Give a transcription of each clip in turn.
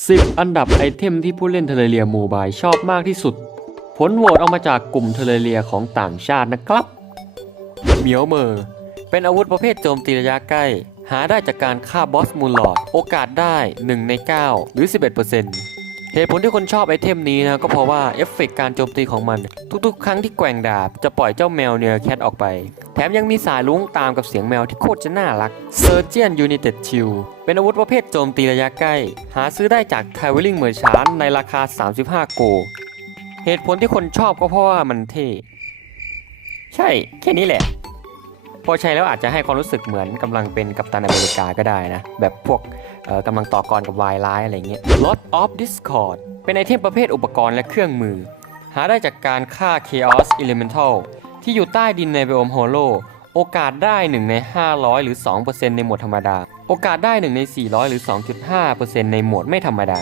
10 อันดับไอเทมที่ผู้เล่นเทเลเรียโมบายชอบมากที่สุด ผลโหวตออกมาจากกลุ่มเทเลเรียของต่างชาตินะครับเหมียวเมอร์เป็นอาวุธประเภทโจมตีระยะใกล้ หาได้จากการฆ่าบอสมูลลอด โอกาสได้ 1 ใน 9 หรือ 11%เเหตุผลที่คนชอบไอเทมนี้นะก็เพราะว่าเอฟเฟกต์การโจมตีของมัน ทุกๆ ครั้งที่แกว่งดาบจะปล่อยเจ้าแมวเนียแคทออกไป แถมยังมีสายลุ้งตามกับเสียงแมวที่โคตรจะน่ารัก Surgeon United Shield เป็นอาวุธประเภทโจมตีระยะใกล้ หาซื้อได้จาก Traveling Merchant ในราคา 35 โก เหตุผลที่คนชอบก็เพราะว่ามันเท่ ใช่ แค่นี้แหละ พอใช้แล้วอาจจะให้ความรู้สึกเหมือนกำลังเป็นกัปตันอเมริกาก็ได้นะ แบบพวกเอ่อกำลังต่อกรกับวายร้ายอะไรเงี้ย Lot of Discord เป็นไอเทมประเภทอุปกรณ์และเครื่องมือ หาได้จากการฆ่า Chaos Elemental ที่อยู่ใต้ดินในไบโอมโฮโลโอกาสได้ 1 ใน 500 หรือ 2%ในหมวดธรรมดา โอกาสได้ 1 ใน 400 หรือ 2.5%ในหมวดไม่ธรรมดา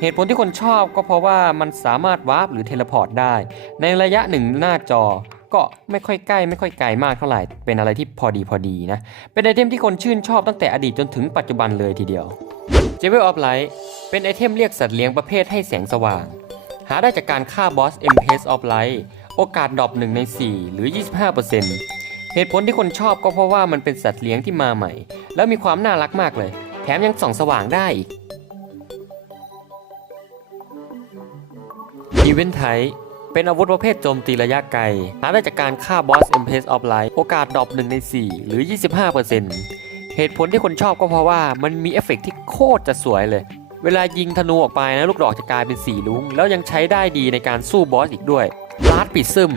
เหตุผลที่คนชอบก็เพราะว่ามันสามารถวาร์ปหรือเทเลพอร์ตได้ ในระยะหนึ่งหน้าจอ ก็ไม่ค่อยใกล้ไม่ค่อยไกลมากเท่าไหร่ เป็นอะไรที่พอดีพอดีนะ เป็นไอเทมที่คนชื่นชอบตั้งแต่อดีตจนถึงปัจจุบันเลยทีเดียว j e w e l of Light เป็นไอเทมเรียกสัตว์เลี้ยงประเภทให้แสงสว่าง หาได้จากการฆ่าบอส e m p r e s s of Light โอกาสดรอป1ใน 4 หรือ 25%เหตุผลที่คนชอบก็เพราะว่ามันเป็นสัตว์เลี้ยงที่มาใหม่ แล้วมีความน่ารักมากเลย แถมยังส่องสว่างได้อีกอีเวนต์ไท เป็นอาวุธประเภทโจมตีระยะไกล หาได้จากการฆ่าบอส Empress of Light โอกาสดรอป1ใน 4 หรือ 25%เหตุผลที่คนชอบก็เพราะว่ามันมีเอฟเฟกต์ที่โคตรจะสวยเลย เวลายิงธนูออกไปนะลูกดอกจะกลายเป็นสีลุ้ง แล้วยังใช้ได้ดีในการสู้บอสอีกด้วยลาร์ดปิดซึม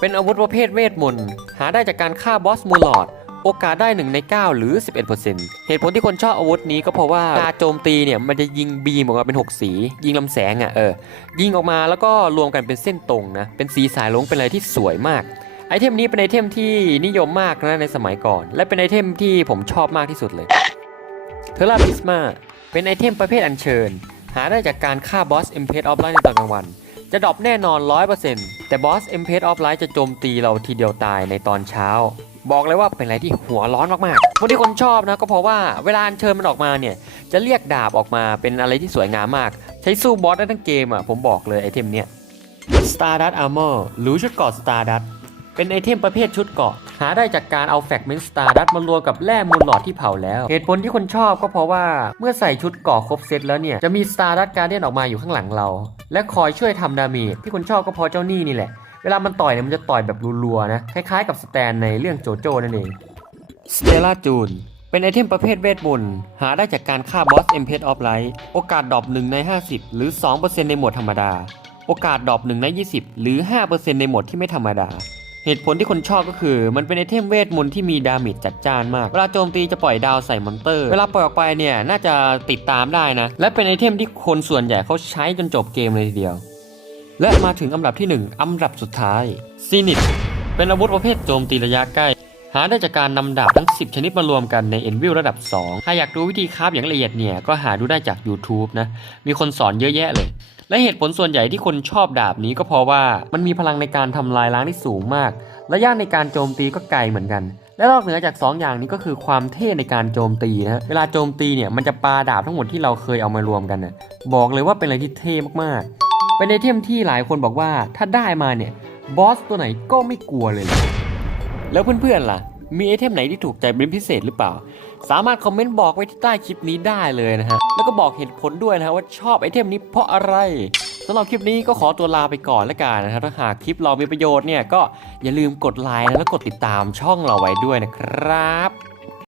เป็นอาวุธประเภทเวทมนต์หาได้จากการฆ่าบอสมูลอด โอกาสได้ 1 ใน 9 หรือ 11%เหตุผลที่คนชอบอาวุธนี้ก็เพราะว่าการโจมตีเนี่ยมันจะยิงบีมออกมาเป็น 6 สี ยิงลำแสงอะเออยิงออกมาแล้วก็รวมกันเป็นเส้นตรงนะเป็นสีสายลงเป็นอะไรที่สวยมากไอเทมนี้เป็นไอเทมที่นิยมมากนะในสมัยก่อน และเป็นไอเทมที่ผมชอบมากที่สุดเลยเทอร์ลาพิสมาเป็นไอเทมประเภทอัญเชิญ หาได้จากการฆ่าบอสเอ็มเพสออฟไลน์ในตอนกลางวัน จะดรอปแน่นอน 100%แต่บอสเอ็มเพสออฟไลน์จะโจมตีเราทีเดียวตายในตอนเช้า บอกเลยว่าเป็นอะไรที่หัวร้อนมากๆคนที่คนชอบนะก็เพราะว่าเวลาอัญเชิญมันออกมาเนี่ยจะเรียกดาบออกมาเป็นอะไรที่สวยงามมาก ใช้สู้บอสได้ทั้งเกมอะผมบอกเลยไอเทมเนี้ย Stardust Armor หรือชุดเกราะ Stardust เป็นไอเทมประเภทชุดเกราะ หาได้จากการเอาแฟกเมนต์ Stardust มารวมกับแร่มูลหลอดที่เผาแล้ว เหตุผลที่คนชอบก็เพราะว่าเมื่อใส่ชุดเกราะครบเซตแล้วเนี่ย จะมี Stardust Guardian ออกมาอยู่ข้างหลังเรา และคอยช่วยทำดาเมจที่คนชอบก็เพราะเจ้านี่นี่แหละ เวลามันต่อยเนี่ยมันจะต่อยแบบรัวๆนะ คล้ายๆกับสแตนในเรื่องโจโจ้นั่นเองสเตล่าจูนเป็นไอเทมประเภทเวทมนต์หาได้จากการฆ่าบอสเอ็มเพออฟไลท์โอกาสดรอป1ใน 50 หรือ 2%ในหมวดธรรมดา โอกาสดรอป1ใน 20 หรือ 5%ในหมวดที่ไม่ธรรมดา เหตุผลที่คนชอบก็คือ มันเป็นไอเทมเวทมนต์ที่มีดาเมจจัดจ้านมาก เวลาโจมตีจะปล่อยดาวใส่มอนเตอร์ เวลาปล่อยออกไปเนี่ยน่าจะติดตามได้นะ และเป็นไอเทมที่คนส่วนใหญ่เขาใช้จนจบเกมเลยทีเดียว และมาถึงอันดับที่ 1 อันดับสุดท้ายซีนิตเป็นอาวุธประเภทโจมตีระยะใกล้ หาได้จากการนำดาบทั้ง 10 ชนิดมารวมกันใน e n v i l ระดับ 2 ถ้าอยากดูวิธีคราฟอย่างละเอียดเนี่ย ก็หาดูได้จาก YouTube นะ มีคนสอนเยอะแยะเลย และเหตุผลส่วนใหญ่ที่คนชอบดาบนี้ก็เพราะว่ามันมีพลังในการทำลายล้างที่สูงมาก ระยะในการโจมตีก็ไกลเหมือนกันและนอกเหนือจาก 2 อย่างนี้ก็คือความเท่ในการโจมตีนะเวลาโจมตีเนี่ยมันจะปาดาบทั้งหมดที่เราเคยเอามารวมกันนะบอกเลยว่าเป็นอะไรที่เท่มากๆ เป็นไอเทมที่หลายคนบอกว่าถ้าได้มาเนี่ยบอสตัวไหนก็ไม่กลัวเลย แล้วเพื่อนๆล่ะ มีไอเทมไหนที่ถูกใจเป็นพิเศษหรือเปล่า สามารถคอมเมนต์บอกไว้ที่ใต้คลิปนี้ได้เลยนะฮะ แล้วก็บอกเหตุผลด้วยนะฮะว่าชอบไอเทมนี้เพราะอะไรสำหรับคลิปนี้ก็ขอตัวลาไปก่อนแล้วกันนะครับถ้าหากคลิปเรามีประโยชน์เนี่ยก็อย่าลืมกดไลค์แล้วกดติดตามช่องเราไว้ด้วยนะครับ